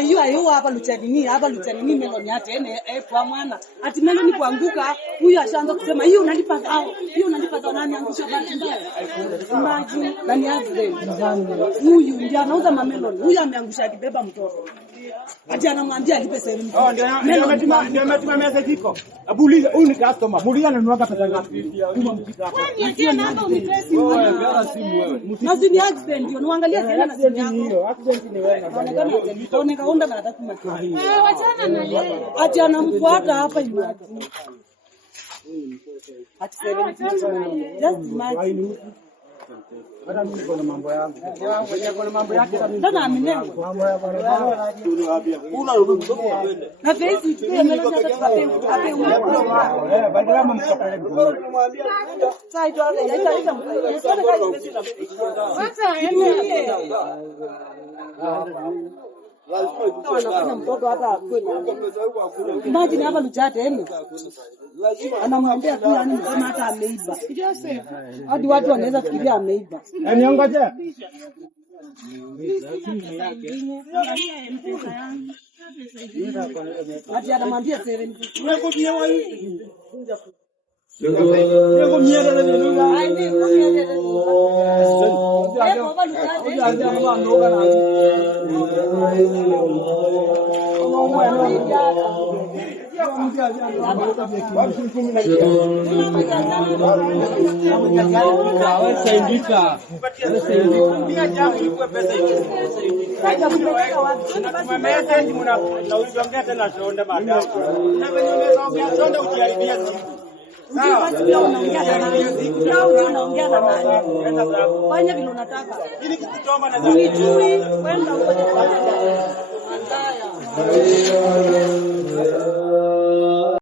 Ayo hapa luchanini meloni hata kwa mwana. Ati meloni kuanguka, huyu ashaanza kusema hiyo unalipa zao. Hiyo unalipa zao nani angusha bahati mbaya. Imagine nani accident. Huyu ndiye anauza mameloni. Huyu ameangusha akibeba mtoto. Ati anamwambia alipe 70. Ndio umetuma message iko. Abuliza huyu ni customer. Bulia ananunua pesa ngapi? Kuma mkita hapo. Ndio namba umepesi wewe. Nasi ni accident ndio unaangalia tena na simu yako. Accident ni wewe. Anaonekana onda na atakuma. Wachana na yeye. Ati anamfuata hapa hivi. Ati 70. Just imagine. Hata mimi niko na mambo yangu. Niko na mambo yake. Ndio amenengo. Mambo ya barabara. Kuna mdogo wapende. Na face tupe meloni hata tukape Badala msapeleke. sasa hiyo haita anafanya mtoto hata kweli. Imagine hapa Luchate anamwambia tu yani msema hata ameiba. Hadi watu wanaweza fikiria ameiba. Niongoje. Hadi anamwambia 70. Tumekopia wapi? Ndio miaka na ndio. Ai ndio miaka unaongea na nani? Fanya vile unataka. Ili kukutoma na nini? Kwenda huko.